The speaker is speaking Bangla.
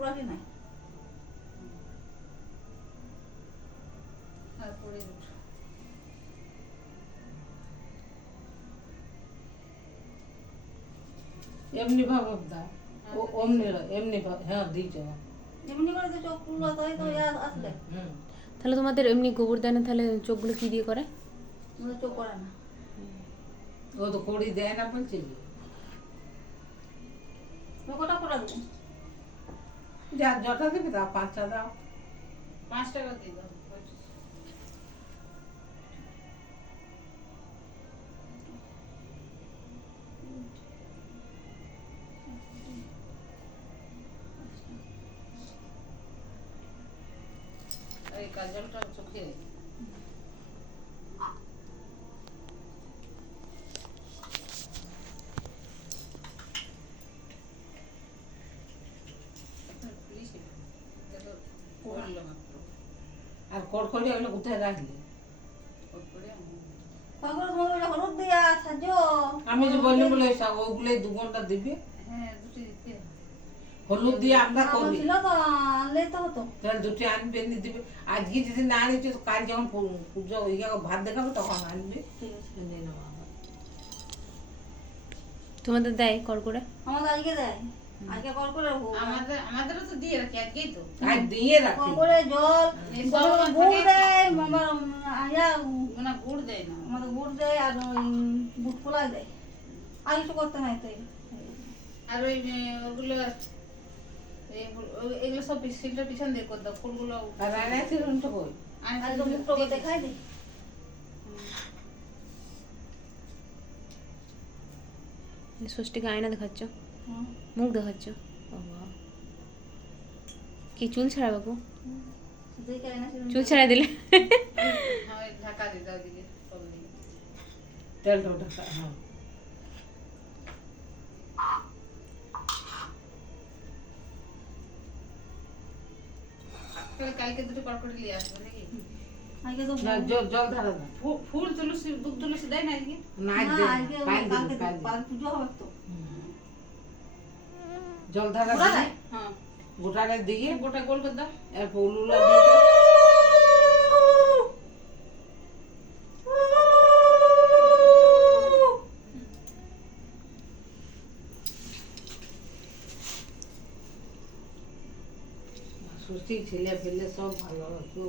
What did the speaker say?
পোড়াটি নাই। আর পড়ে এমনি ভাবে দাও ও এমনি হ্যাঁ দিয়েছ এমনি করে তো চোখ পুরো তাই তো আসলে তাহলে তোমাদের এমনি গোবর দেয় না, তাহলে চোখগুলো কি দিয়ে করে? আমাদের চোখ করে না। ও তো কড়ি দেয় না বলছে যে কটা পোড়া দেবো? যা যটা দেবে দাও, 5টা দাও। 5 টাকা দিয়ে দাও। এই কাজলটা চোখে আর কড়কড়ি ওগুলো কোথায় রাখলি? হলুদ দিয়া সাজো। আমি যে বললাম বলে ওগুলো 2 ঘন্টা দিবে। হ্যাঁ দুটো দিতে হলুদ দিয়ে আমরা করি ছিল তো আনলেই তো হতো। তাহলে 2টি আনবে এনে দিবে। আজকে যদি না আনিস তো কাল যখন পূজা ওই ভাত দেখাবে তখন আনবে। এনে নেওয়া হবে। তোমাদের দেয় কর করে? আমাদের আজকে দেয়, আজকে কল করে আমাদেরও তো দিয়ে রাখি আজকেই তো। আজ দিয়ে কল রাখি করে জল গুড় দেয়, না গুড় দেয় না। আমাদের গুড় দেয় আর বুট পোলা দেয়। আর কিছু করতে নাই তো। আর ওই ওগুলো এগুলো সব সিলটার পিছন দিয়ে করে দাও ফুলগুলো। আর রান্না চিরুনটা কই? আর তো মুখটা দেখাই দিই। ষষ্ঠীকে আয়না দেখাচ্ছ, মুখ দেখাচ্ছ? বাবা কি চুল ছাড়া বাবু? চুল ছাড়া দিলে হ্যাঁ ঢাকা দিয়ে দাও দিকে সব দিকে। তেলটা ঢাকা হ্যাঁ। তাহলে কালকে দুটো কড়কড়ি নিয়ে আসবে নাকি? আজকে তো না জল ধারা না। ফুল তুলসী দুধ তুলসী দেয় না আজকে? না আজকে কালকে পুজো হবে তো। জল ধারা গোটা দিয়ে দেয়? হ্যাঁ গোটাটা দিয়ে গোটা গোল করে দাও। এরপর উলুলা দিয়ে ষষ্ঠী ছেলে ফেলে সব ভালো হতো।